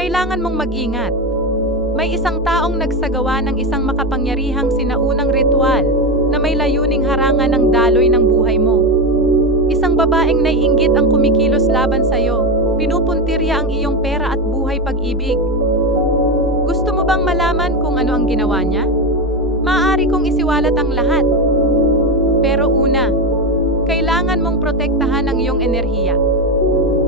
Kailangan mong mag-ingat. May isang taong nagsagawa ng isang makapangyarihang sinaunang ritual na may layuning harangan ang daloy ng buhay mo. Isang babaeng naiinggit ang kumikilos laban sa'yo. Pinupuntirya ang iyong pera at buhay pag-ibig. Gusto mo bang malaman kung ano ang ginawa niya? Maaari kong isiwalat ang lahat. Pero una, kailangan mong protektahan ang iyong enerhiya.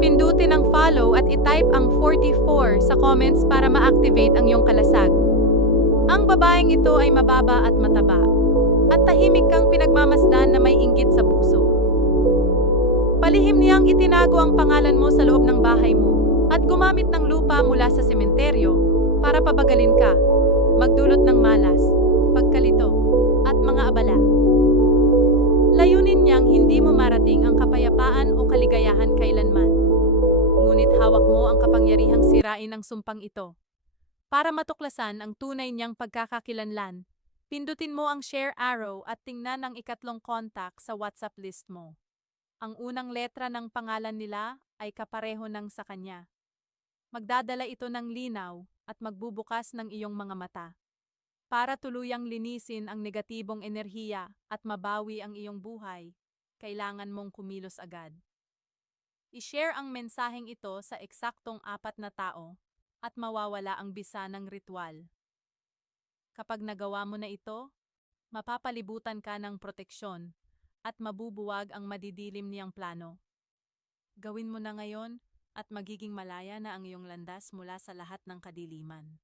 Pindutin ang follow at itype ang 44 sa comments para ma-activate ang iyong kalasag. Ang babaeng ito ay mababa at mataba, at tahimik kang pinagmamasdan na may inggit sa puso. Palihim niyang itinago ang pangalan mo sa loob ng bahay mo at gumamit ng lupa mula sa sementeryo para pabagalin ka, magdulot ng malas, pagkalito, at mga abala. Layunin niyang hindi mo marating ang kapayapaan o kaligayahan kailanman. Ngunit hawak mo ang kapangyarihang sirain ang sumpang ito. Para matuklasan ang tunay niyang pagkakakilanlan, pindutin mo ang share arrow at tingnan ang ikatlong contact sa WhatsApp list mo. Ang unang letra ng pangalan nila ay kapareho ng sa kanya. Magdadala ito ng linaw at magbubukas ng iyong mga mata. Para tuluyang linisin ang negatibong enerhiya at mabawi ang iyong buhay, kailangan mong kumilos agad. I-share ang mensaheng ito sa eksaktong 4 na tao at mawawala ang bisa ng ritual. Kapag nagawa mo na ito, mapapalibutan ka ng proteksyon at mabubuwag ang madidilim niyang plano. Gawin mo na ngayon at magiging malaya na ang iyong landas mula sa lahat ng kadiliman.